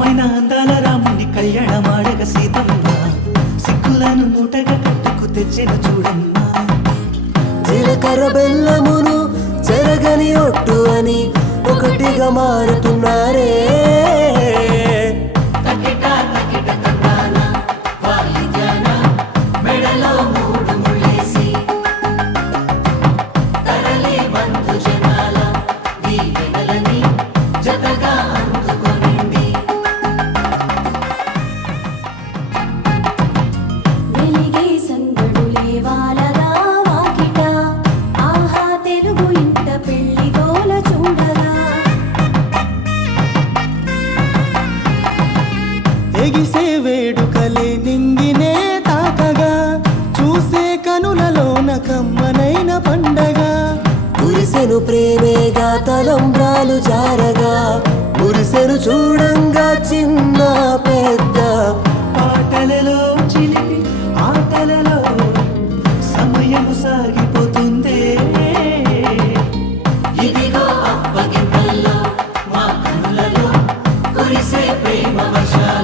అందమైన అందాల రాముని కళ్యాణమాడగ సీతమ్మ సిక్కులను మూటగా కట్టుకు తెచ్చిన చూడమ్మా జీలకర్ర బెల్లమును చెరగని ఒట్టు అని ఒకటిగా మారుతున్నారే ఎగిసే వేడుకలే నింగినే తాకగా చూసే కనులలోన కమ్మనైన పండగ కురిసెను ప్రేమేగా తలంబ్రాలు జారగా మురిసెను చూడంగా చిన్న పెద్ద పాటలలో చిలిపి ఆటలలో సమయము సాగిపోతుందే ఇదిగో అప్పగింతల్లో మా కనులలో కురిసే ప్రేమ వర్షాలు